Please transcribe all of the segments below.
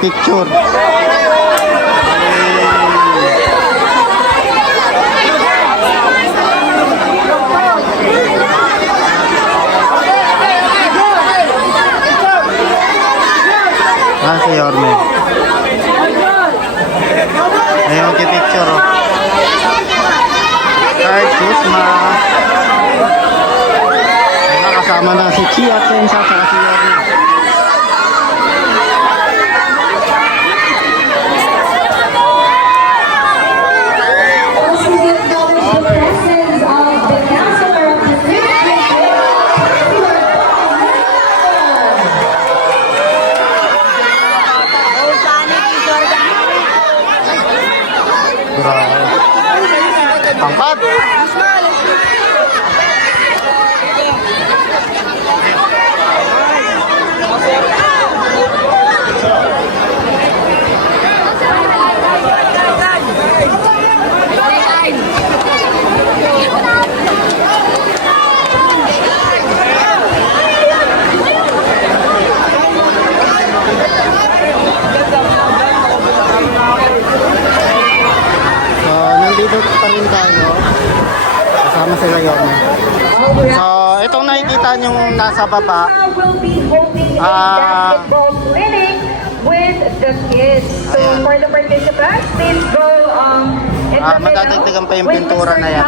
picture. Si Yorme. Ayun, picture, oh. Kahit Kusma. Kasama na si Chia Tensa at si Yorme. Angkat. Nandito pa rin tayo. Kasama sila yun. So, itong nakikita nyo nasa baba, with the kids. So, for the participants, please go in the middle. Madadagdagan pa yung pintura na yan.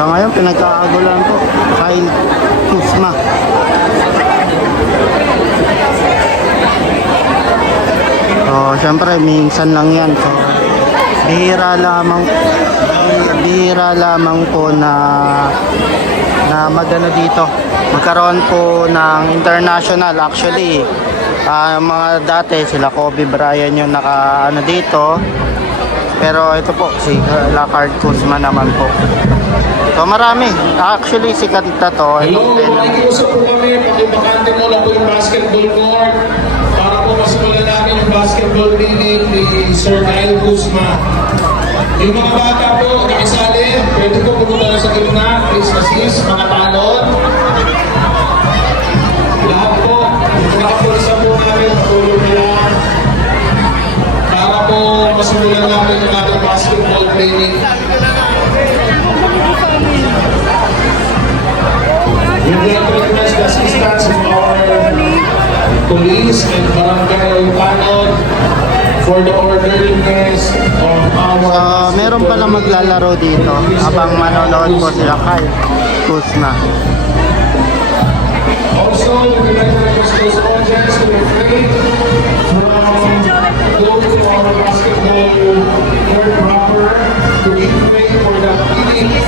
Ngayon pinagkakagulan po Kyle Kusma. So syempre minsan lang yan. So bihira lamang po na magano dito, magkaroon po ng international. Actually mga dati sila Kobe Bryant yung naka ano dito, pero ito po si Kyle Kusma naman po. So marami. Actually sikat na to. Hello, makikiusap po kami. Pakibakante mo lang po yung basketball court para po masimulan namin yung basketball clinic ni Sir Kyle Kusma. Yung mga bata po nakisali, pwede po pumunta na sa gitna. Please assist, mga talon. Lahat po, nakapulsa po namin tulong nila para po masimulan namin yung ating basketball clinic. We would like to request the assistance of our police and barangay tanod for the orderliness of our... meron pala maglalaro dito habang manonood po sila Kyle Kusma. Also, we would like to request those audience to refrain from going to our basketball court proper to give way for the clinic.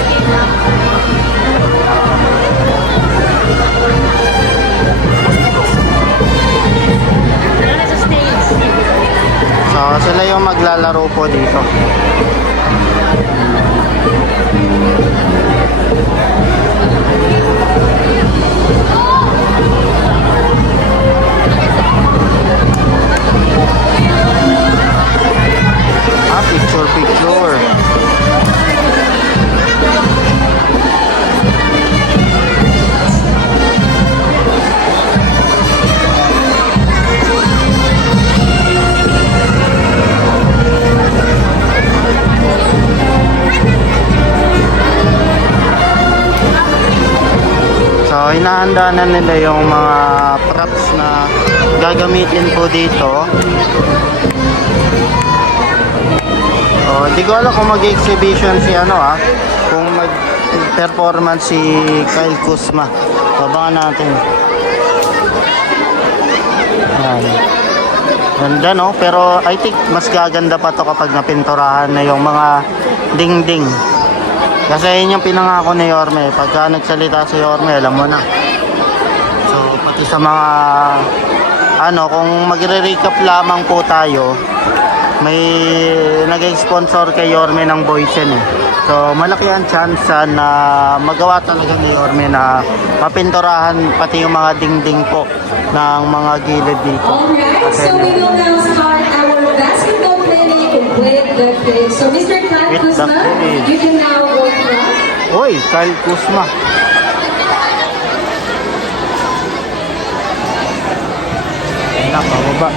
So sila yung maglalaro po dito. hinahanda na nila yung mga props na gagamitin po dito. So, di ko alam kung mag-exhibition si kung mag-performance si Kyle Kuzma. So, abangan natin. Ayan. Ganda, no? Pero I think mas gaganda pa to kapag napinturahan na yung mga dingding. Kasi yun yung pinangako ni Yorme. Pagka nagsalita si Yorme, alam mo na. So, pati sa mga kung magre-recap lamang po tayo, may nag-sponsor kay Yorme ng Boysen eh. So, malaki ang chance na magawa talaga ni Yorme na mapinturahan pati yung mga dingding po ng mga gilid dito. Alright, Kasi, so we will now start our basketball clinic with the kids. So Mr. Kyle With the Kuzma, kids. you can now go front. Uy, Kyle Kuzma. Ayan, pababa.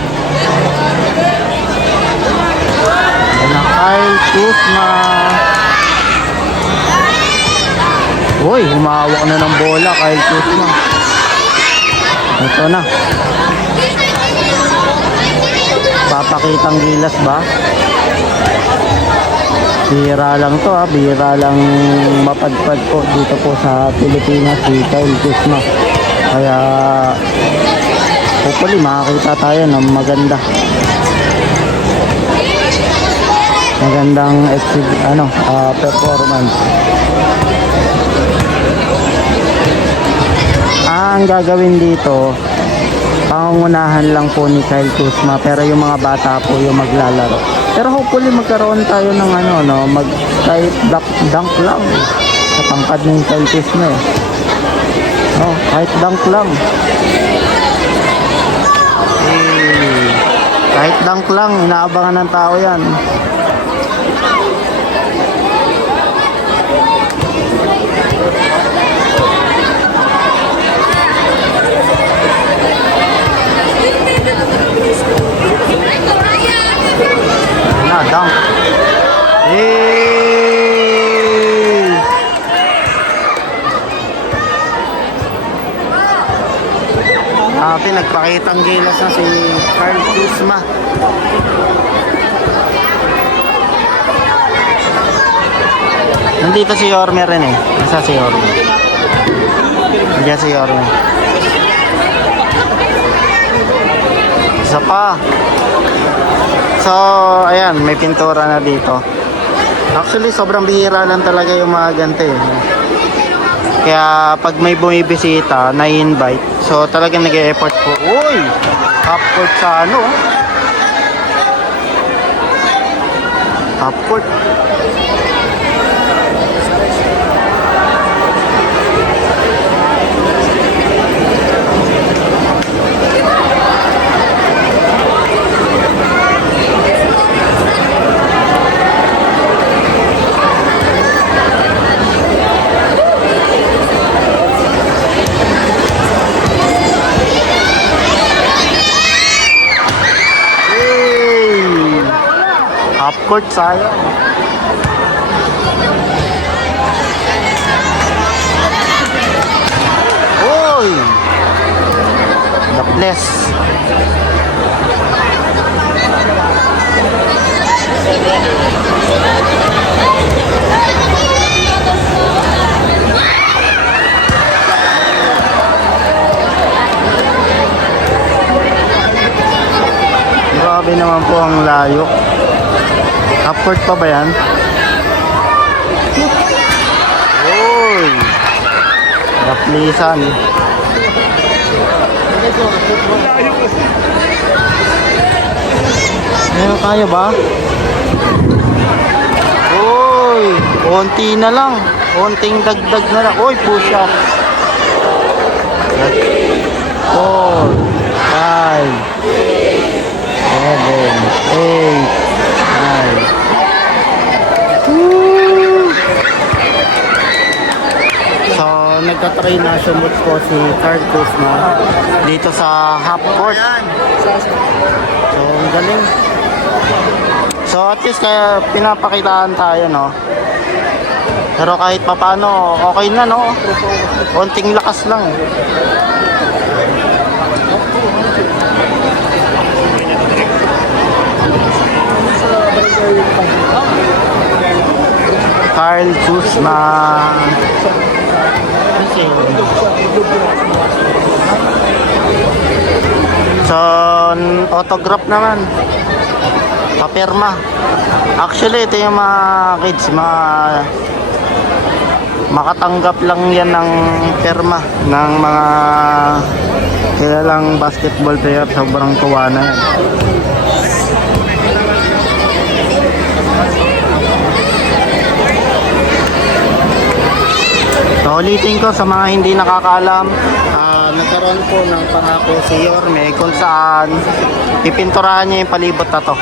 Ayan, Kyle Kuzma. Uy, humawak na ng bola, Kyle Kuzma. Ito na. Papakitang gilas ba? Bihira lang to bihira lang mapadpad po dito po sa Pilipinas si Kyle Kuzma. Kaya hopefully makakita tayo ng magandang performance. Ang gagawin dito, pangungunahan lang po ni Kyle Kuzma, pero yung mga bata po yung maglalaro. Pero hopefully magkaroon tayo ng kahit dunk lang. Sa tangkad ng Kyle Kuzma eh. Kahit dunk lang. Kahit dunk lang, inaabangan ng tao yan. Dunk. Nagpakitang gilas na si Kyle Kuzma. Nandito si Yorme rin eh. Nasa si Yorme? Nandiyan si Yorme. Isa pa. So, ayan, may pintura na dito. Actually, sobrang bihira lang talaga yung mga ganito eh. Kaya pag may bumibisita, na-invite. So, talagang nag-e-effort po. Uy! Half court sa half court. Half court sayang. Uy! The bless. Grabe naman po ang layo. Half court pa ba yan? Uy! Naplisan. Meron kaya ba? Uy! Konti na lang. Konting dagdag na lang. Uy! Push up. 4 5 7 8 So, nagka-try na sumot po si Kyle Kuzma dito sa half court. So, ang galing. So, at least kaya pinapakitaan tayo, no? Pero kahit papano, okay na, no? Konting lakas lang. Carl Guzman. So, autograph naman. Papirma. Actually, ito yung mga kids, makatanggap lang yan ng pirma ng mga kilalang basketball player. Sobrang tuwa na yan. So, ulitin ko sa mga hindi nakakaalam, nagkaroon po ng pangako si Yorme kung saan pipinturahan niya yung palibot na to.